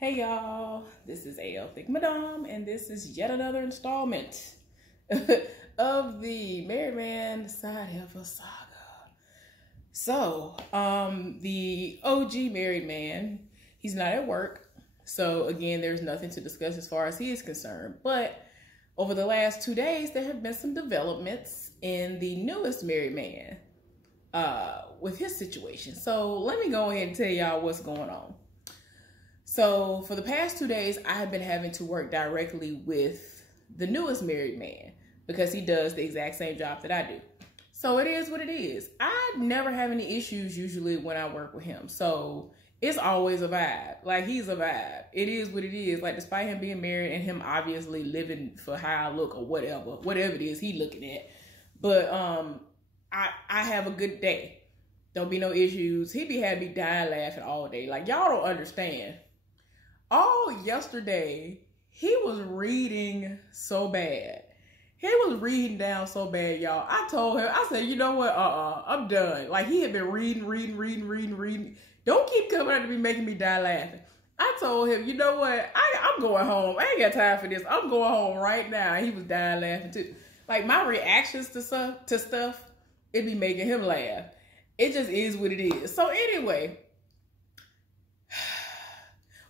Hey y'all, this is AL Thick Madame, and this is yet another installment of the Married Man Side Heifer Saga. So, the OG married man, he's not at work. So again, there's nothing to discuss as far as he is concerned. But over the last 2 days, there have been some developments in the newest married man with his situation. So let me go ahead and tell y'all what's going on. So for the past 2 days, I have been having to work directly with the newest married man because he does the exact same job that I do. So it is what it is. I never have any issues usually when I work with him. So it's always a vibe. Like, he's a vibe. It is what it is. Like, despite him being married and him obviously living for how I look or whatever it is he looking at. But I have a good day. Don't be no issues. He be having me dying laughing all day. Like, y'all don't understand. All yesterday, he was reading so bad. He was reading down so bad, y'all. I told him, I said, you know what? I'm done. Like, he had been reading. Don't keep coming out to me making me die laughing. I told him, you know what? I'm going home. I ain't got time for this. I'm going home right now. He was dying laughing too. Like, my reactions to stuff, it be making him laugh. It just is what it is. So anyway,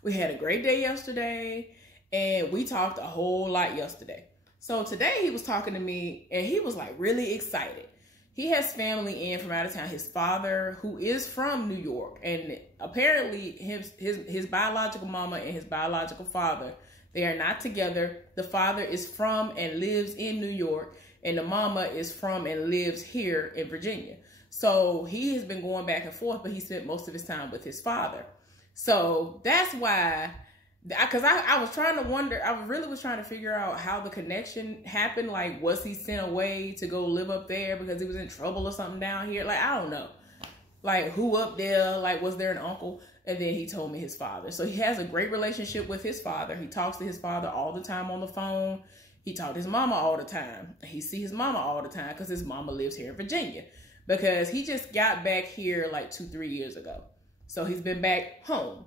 we had a great day yesterday, and we talked a whole lot yesterday. So today he was talking to me, and he was like really excited. He has family in from out of town. His father, who is from New York, and apparently his biological mama and his biological father, they are not together. The father is from and lives in New York, and the mama is from and lives here in Virginia. So he has been going back and forth, but he spent most of his time with his father. So that's why, because I was trying to wonder, I really was trying to figure out how the connection happened. Like, was he sent away to go live up there because he was in trouble or something down here? Like, I don't know. Like, who up there? Like, was there an uncle? And then he told me his father. So he has a great relationship with his father. He talks to his father all the time on the phone. He talked to his mama all the time. He see his mama all the time because his mama lives here in Virginia. Because he just got back here like 2-3 years ago. So he's been back home.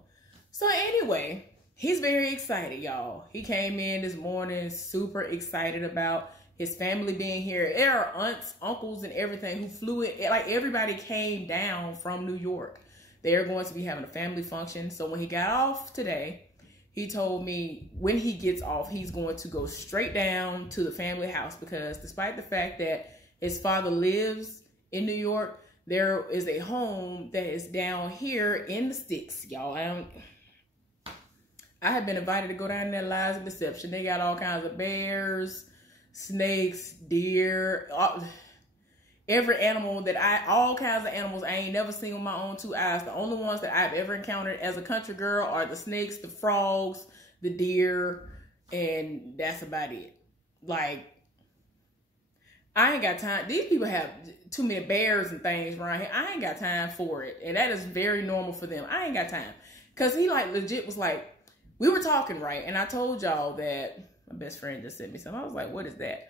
So anyway, he's very excited, y'all. He came in this morning super excited about his family being here. There are aunts, uncles, and everything who flew in. Like, everybody came down from New York. They're going to be having a family function. So when he got off today, he told me when he gets off, he's going to go straight down to the family house because despite the fact that his father lives in New York, there is a home that is down here in the sticks, y'all. I have been invited to go down there, Lies of Deception. They got all kinds of bears, snakes, deer, every animal all kinds of animals I ain't never seen with my own 2 eyes. The only ones that I've ever encountered as a country girl are the snakes, the frogs, the deer, and that's about it. Like, I ain't got time. These people have too many bears and things around here. I ain't got time for it. And that is very normal for them. I ain't got time. Because he like legit was like, we were talking, right? And I told y'all that my best friend just sent me something. I was like, what is that?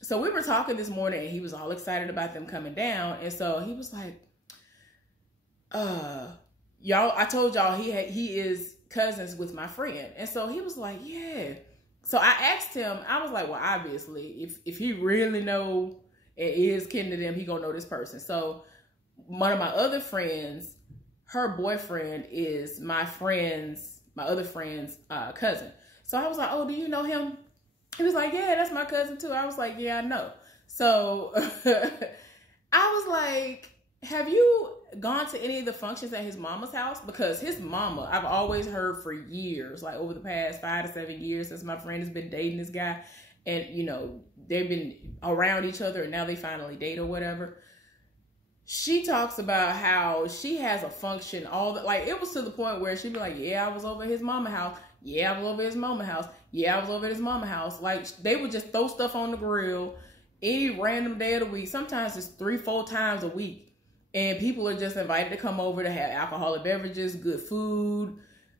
So we were talking this morning and he was all excited about them coming down. And so he was like, y'all, I told y'all he is cousins with my friend. And so he was like, yeah. So I asked him, I was like, well, obviously, if he really know and is kin to them, he gonna know this person. So one of my other friends, her boyfriend is my other friend's cousin. So I was like, oh, do you know him? He was like, yeah, that's my cousin too. I was like, yeah, I know. So I was like, have you gone to any of the functions at his mama's house? Because his mama, I've always heard for years, like over the past 5 to 7 years since my friend has been dating this guy, and you know, they've been around each other and now they finally date or whatever. She talks about how she has a function like it was to the point where she'd be like, yeah, I was over at his mama house. Yeah, I was over at his mama house. Yeah, I was over at his mama house. Like, they would just throw stuff on the grill any random day of the week. Sometimes it's 3-4 times a week. And people are just invited to come over to have alcoholic beverages, good food,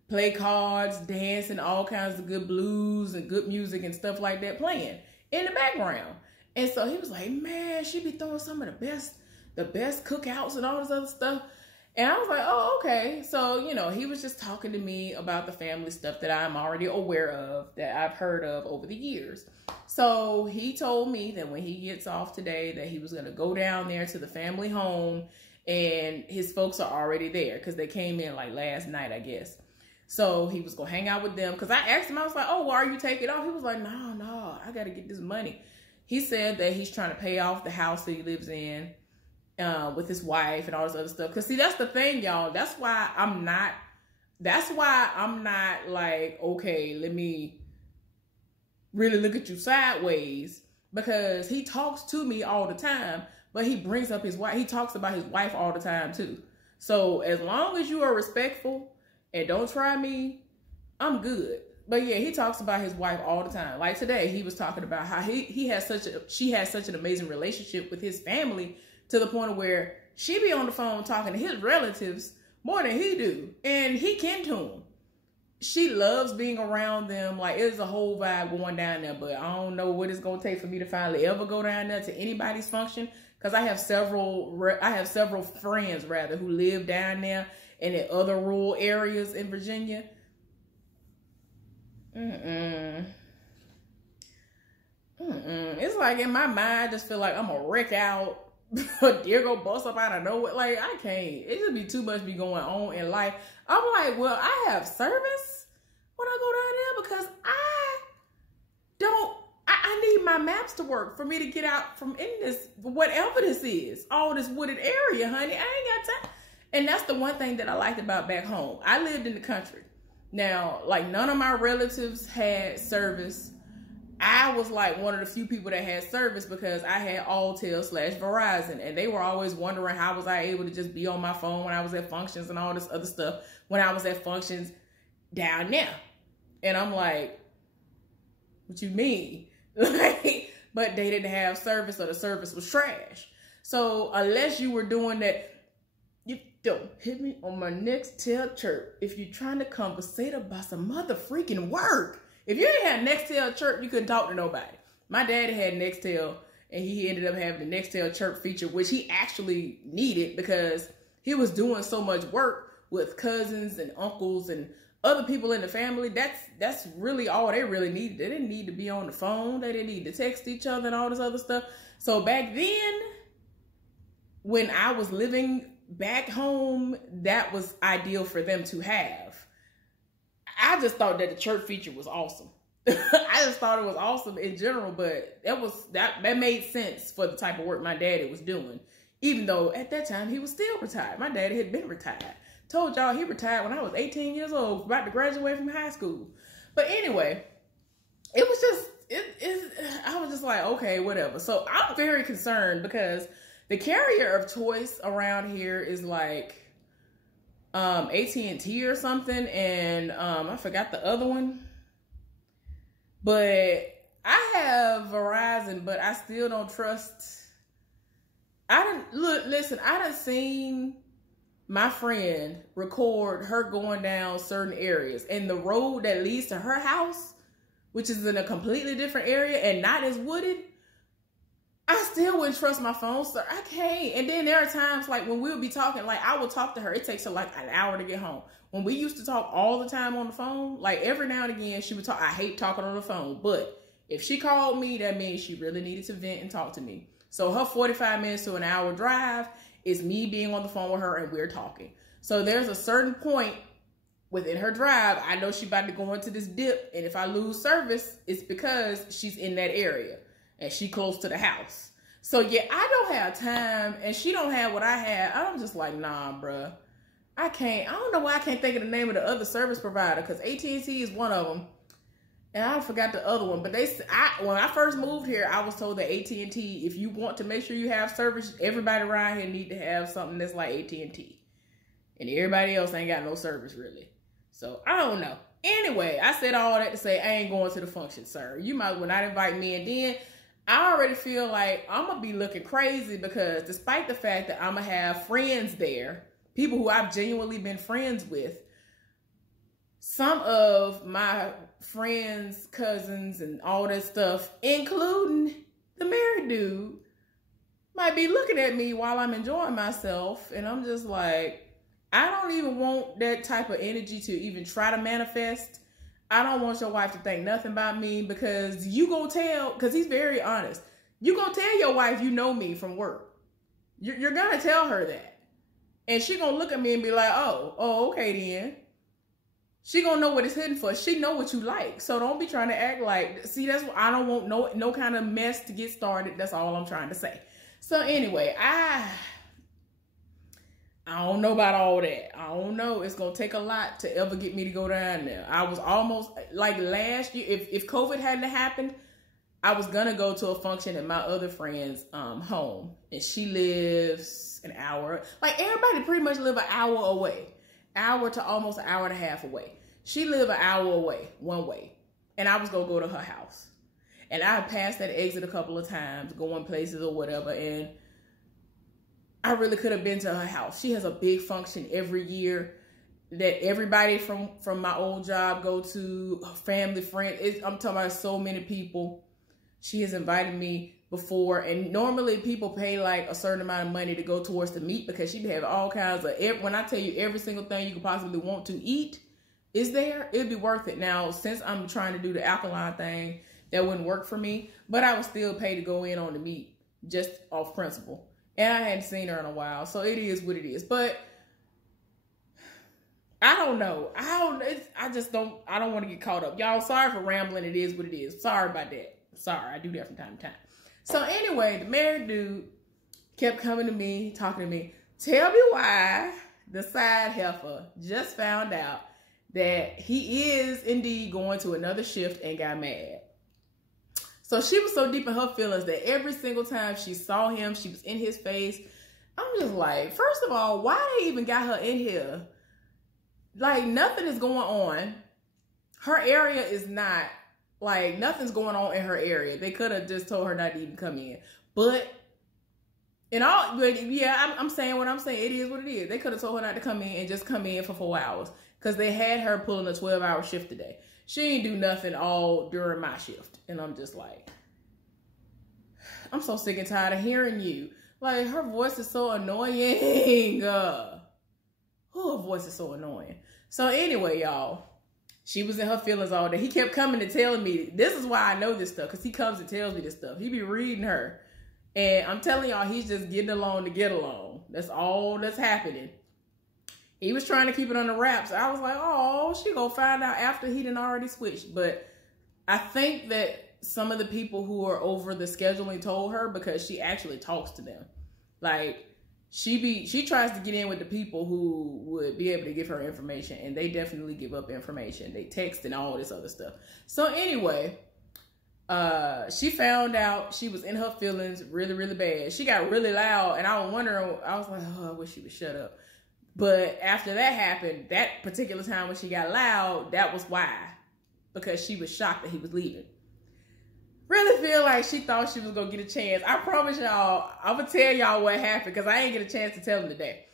play cards, dance, and all kinds of good blues and good music and stuff like that playing in the background. And so he was like, man, she be throwing some of the best cookouts and all this other stuff. And I was like, oh, okay. So, you know, he was just talking to me about the family stuff that I'm already aware of, that I've heard of over the years. So he told me that when he gets off today, that he was going to go down there to the family home, and his folks are already there because they came in like last night, I guess. So he was going to hang out with them, because I asked him, I was like, oh, why are you taking off? He was like, no, I got to get this money. He said that he's trying to pay off the house that he lives in with his wife and all this other stuff. Because see, that's the thing, y'all. That's why I'm not like, okay, let me really look at you sideways, because he talks to me all the time, but he brings up his wife. He talks about his wife all the time too. So as long as you are respectful and don't try me, I'm good. But yeah, he talks about his wife all the time. Like today, he was talking about how she has such an amazing relationship with his family, to the point of where she be on the phone talking to his relatives more than he do. And he kin to them. She loves being around them. Like, it's a whole vibe going down there. But I don't know what it's going to take for me to finally ever go down there to anybody's function. Because I have several friends, rather, who live down there and in other rural areas in Virginia. It's like in my mind, I just feel like I'm a wreck out. A deer go bust up out of nowhere. Like, I can't. It just be too much be going on in life. I'm like, well, I have service when I go down there, because I need my maps to work for me to get out from in this, whatever this is, all this wooded area, honey. I ain't got time. And that's the one thing that I liked about back home. I lived in the country. Now, like, none of my relatives had service. I was like one of the few people that had service, because I had Alltel/Verizon, and they were always wondering how was I able to just be on my phone when I was at functions and all this other stuff when I was at functions down there. And I'm like, what you mean? Like, but they didn't have service, or the service was trash. So unless you were doing that, you don't hit me on my Nextel chirp if you're trying to conversate about some mother freaking work. If you didn't have Nextel chirp, you couldn't talk to nobody. My daddy had Nextel, and he ended up having the Nextel chirp feature, which he actually needed, because he was doing so much work with cousins and uncles and other people in the family. That's really all they really needed. They didn't need to be on the phone. They didn't need to text each other and all this other stuff. So back then, when I was living back home, that was ideal for them to have. I just thought that the chirp feature was awesome. I just thought it was awesome in general, but that made sense for the type of work my daddy was doing. Even though at that time he was still retired. My daddy had been retired. Told y'all he retired when I was 18 years old, about to graduate from high school. But anyway, it was just, I was just like, okay, whatever. So I'm very concerned, because the carrier of choice around here is like AT&T or something, and I forgot the other one. But I have Verizon, but I still don't trust. I done seen my friend record her going down certain areas, and the road that leads to her house, which is in a completely different area and not as wooded, I still wouldn't trust my phone, sir. I can't. And then there are times, like, when we'll be talking, like, I will talk to her. It takes her like an hour to get home. When we used to talk all the time on the phone, like, every now and again, she would talk. I hate talking on the phone, but if she called me, that means she really needed to vent and talk to me. So her 45 minutes to an hour drive is me being on the phone with her, and we're talking. So there's a certain point within her drive, I know she's about to go into this dip, and if I lose service, it's because she's in that area and she close to the house. So yeah, I don't have time, and she don't have what I have. I'm just like, nah, bruh. I can't. I don't know why I can't think of the name of the other service provider, because AT&T is one of them, and I forgot the other one. But when I first moved here, I was told that AT&T, if you want to make sure you have service, everybody around here need to have something that's like AT&T, and everybody else ain't got no service really. So I don't know. Anyway, I said all that to say I ain't going to the function, sir. You might well not invite me, and then I already feel like I'm going to be looking crazy, because despite the fact that I'm going to have friends there, people who I've genuinely been friends with, some of my friends, cousins, and all that stuff, including the married dude, might be looking at me while I'm enjoying myself. And I'm just like, I don't even want that type of energy to even try to manifest. I don't want your wife to think nothing about me, because you gonna tell, because he's very honest. You gonna tell your wife you know me from work. You're gonna tell her that. And she gonna look at me and be like, oh, okay then. She gonna know what it's hidden for. She know what you like. So don't be trying to act like, see, that's what I don't want no kind of mess to get started. That's all I'm trying to say. So anyway, I don't know about all that. I don't know. It's going to take a lot to ever get me to go down there. I was almost, like last year, if COVID hadn't happened, I was going to go to a function at my other friend's home. And she lives an hour. Like, everybody pretty much live an hour away. Hour to almost an hour and a half away. She lived an hour away, one way. And I was going to go to her house. And I passed that exit a couple of times, going places or whatever. And I really could have been to her house. She has a big function every year that everybody from my old job go to, family, friends. I'm talking about so many people. She has invited me before, and normally people pay like a certain amount of money to go towards the meat, because she have all kinds of, when I tell you every single thing you could possibly want to eat is there, it'd be worth it. Now, since I'm trying to do the alkaline thing, that wouldn't work for me, but I would still pay to go in on the meat just off principle. And I hadn't seen her in a while, so it is what it is. But I don't know. I don't want to get caught up. Y'all, sorry for rambling. It is what it is. Sorry about that. Sorry, I do that from time to time. So anyway, the married dude kept coming to me, talking to me. Tell me why the side heifer just found out that he is indeed going to another shift and got mad. So she was so deep in her feelings that every single time she saw him, she was in his face. I'm just like, first of all, why they even got her in here? Like, nothing is going on. Her area is not, like, nothing's going on in her area. They could have just told her not to even come in. But yeah, I'm saying what I'm saying. It is what it is. They could have told her not to come in and just come in for 4 hours, because they had her pulling a 12-hour shift today. She ain't do nothing all during my shift. And I'm just like, I'm so sick and tired of hearing you. Like, her voice is so annoying. Her voice is so annoying. So anyway, y'all, she was in her feelings all day. He kept coming and telling me, this is why I know this stuff, because he comes and tells me this stuff. He be reading her. And I'm telling y'all, he's just getting along to get along. That's all that's happening. He was trying to keep it under wraps. I was like, oh, she gonna find out after he done already switched. But I think that some of the people who are over the scheduling told her, because she actually talks to them. Like, she tries to get in with the people who would be able to give her information, and they definitely give up information. They text and all this other stuff. So anyway, she found out she was in her feelings really, really bad. She got really loud, and I was wondering, I was like, oh, I wish she would shut up. But after that happened, that particular time when she got loud, that was why. Because she was shocked that he was leaving. Really feel like she thought she was going to get a chance. I promise y'all, I'm going to tell y'all what happened, because I ain't get a chance to tell him today.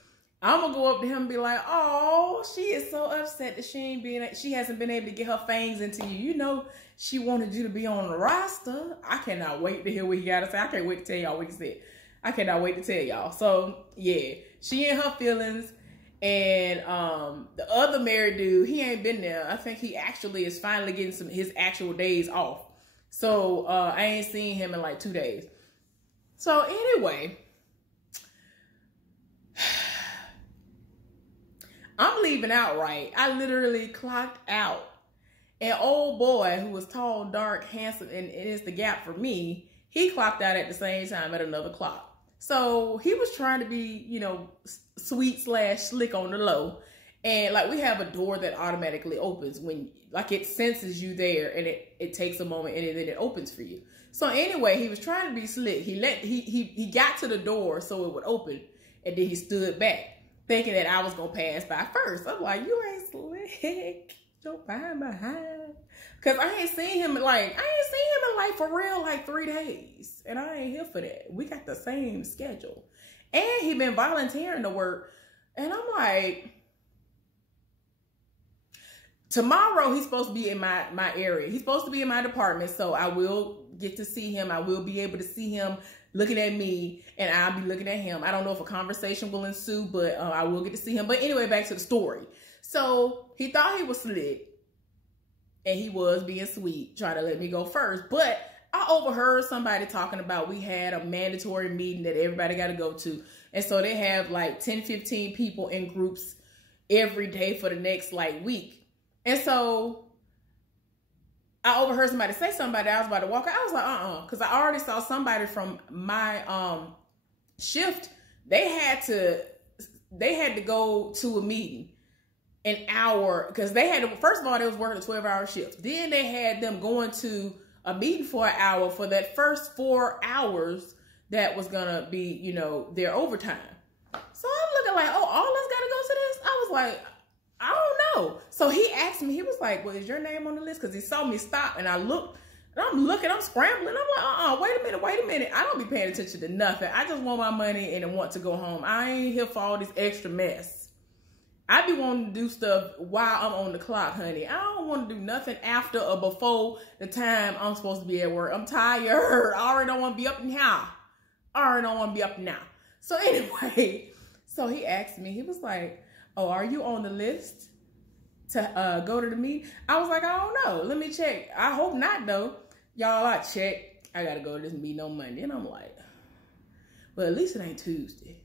I'm going to go up to him and be like, oh, she is so upset that she hasn't been able to get her fangs into you. You know, she wanted you to be on the roster. I cannot wait to hear what he got to say. I can't wait to tell y'all what he said. I cannot wait to tell y'all. So, yeah, she in her feelings. And the other married dude, he ain't been there. I think he actually is finally getting his actual days off. So I ain't seen him in like 2 days. So anyway, I'm leaving outright. I literally clocked out. And old boy, who was tall, dark, handsome, and is the gap for me, he clocked out at the same time at another clock. So he was trying to be, you know, sweet/slick on the low. And like, we have a door that automatically opens when, like, it senses you there, and it takes a moment and then it opens for you. So anyway, he was trying to be slick. He got to the door so it would open, and then he stood back thinking that I was going to pass by first. I'm like, you ain't slick. Don't behind. Cause I ain't seen him in like for real like 3 days. And I ain't here for that. We got the same schedule. And he been volunteering to work. And I'm like, tomorrow he's supposed to be in my area. He's supposed to be in my department. So I will get to see him. I will be able to see him looking at me and I'll be looking at him. I don't know if a conversation will ensue, but I will get to see him. But anyway, back to the story. So he thought he was slick and he was being sweet, trying to let me go first. But I overheard somebody talking about we had a mandatory meeting that everybody got to go to. And so they have like 10, 15 people in groups every day for the next like week. And so I overheard somebody say something I was about to walk out. I was like, because I already saw somebody from my shift. They had to go to a meeting an hour because they had to, first of all, they was working a 12-hour shift. Then they had them going to a meeting for an hour for that first 4 hours that was gonna be, you know, their overtime. So I'm looking like, oh, all of us gotta go to this? I was like, I don't know. So he asked me, he was like, well, is your name on the list? Because he saw me stop and I looked, and I'm scrambling. I'm like, wait a minute. I don't be paying attention to nothing. I just want my money and I want to go home. I ain't here for all this extra mess. I be wanting to do stuff while I'm on the clock, honey. I don't want to do nothing after or before the time I'm supposed to be at work. I'm tired. I already don't want to be up now. So anyway, so he asked me, he was like, oh, are you on the list to go to the meeting? I was like, I don't know. Let me check. I hope not, though. Y'all, I check. I got to go to this meeting on Monday. And I'm like, well, at least it ain't Tuesday.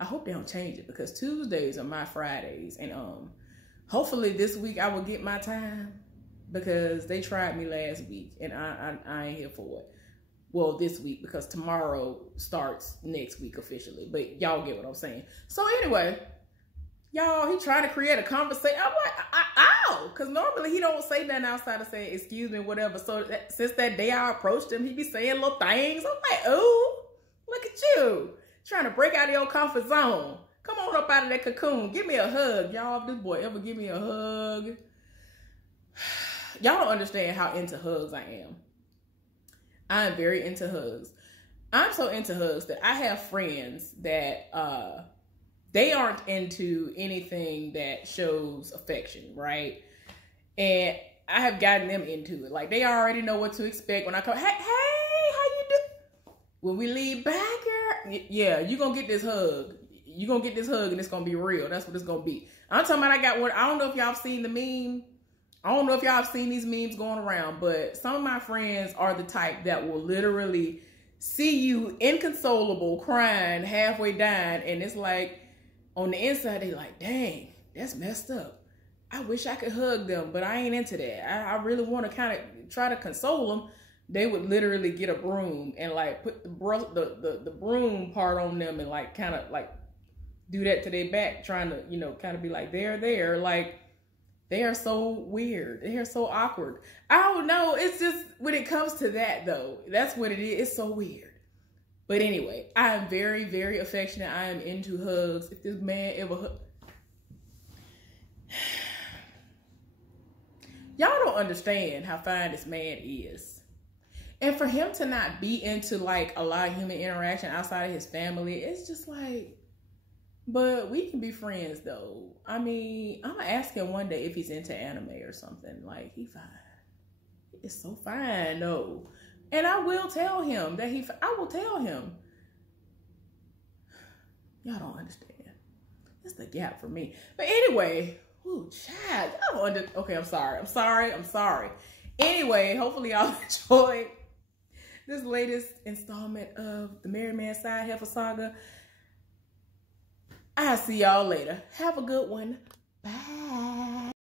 I hope they don't change it because Tuesdays are my Fridays. And hopefully this week I will get my time because they tried me last week and I ain't here for it. Well, this week because tomorrow starts next week officially. But y'all get what I'm saying. So anyway, y'all, he trying to create a conversation. I'm like, ow! Because normally he don't say nothing outside of saying, excuse me, whatever. So since that day I approached him, he be saying little things. I'm like, oh, look at you. Trying to break out of your comfort zone. Come on up out of that cocoon. Give me a hug. Y'all, if this boy ever give me a hug. Y'all don't understand how into hugs I am. I am very into hugs. I'm so into hugs that I have friends that they aren't into anything that shows affection, right? And I have gotten them into it. Like, they already know what to expect when I come. Hey, how you do? When we leave back here, yeah, you're going to get this hug. You're going to get this hug and it's going to be real. That's what it's going to be. I'm talking about I got one. I don't know if y'all have seen the meme. I don't know if y'all have seen these memes going around, but some of my friends are the type that will literally see you inconsolable, crying, halfway dying, and it's like, on the inside, they like, dang, that's messed up. I wish I could hug them, but I ain't into that. I really want to kind of try to console them. They would literally get a broom and like put the broom part on them and like kind of like do that to their back, trying to, you know, kind of be like, there. Like, they are so weird. They are so awkward. I don't know. It's just when it comes to that, though, that's what it is. It's so weird. But anyway, I am very, very affectionate. I am into hugs. If this man ever y'all don't understand how fine this man is. And for him to not be into like a lot of human interaction outside of his family, it's just like, but we can be friends though. I mean, I'm gonna ask him one day if he's into anime or something. Like, he fine. He is so fine though. And I will tell him that I will tell him. Y'all don't understand. It's the gap for me. But anyway, ooh, child, y'all don't okay, I'm sorry. Anyway, hopefully y'all enjoyed this latest installment of the Married Man Side Heifer Saga. I'll see y'all later. Have a good one. Bye.